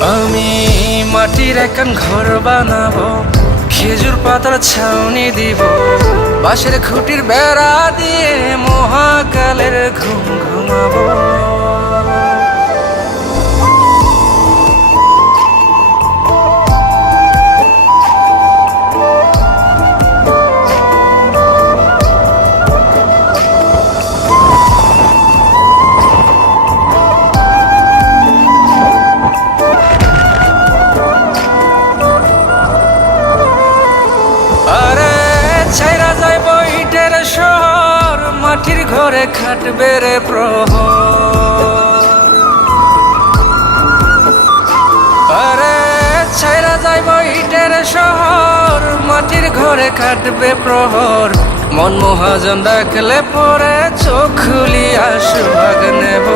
আমি মাটির একখান ঘর বানাবো, খেজুর পাতার ছাউনি দিব, বাঁশের খুঁটির বেড়া দিয়ে মহাকালের ঘুম ঘুমাবো। আরে ছাইরা যাইব ইটের শহর, মাটির ঘরে খাটবে রে প্রহর। আরে ছাইরা যাইব ইটের শহর, মাটির ঘরে খাটবে প্রহর। মন মহাজন ডাকলে পরে চোখ খুলিয়া সুভাগ নেব।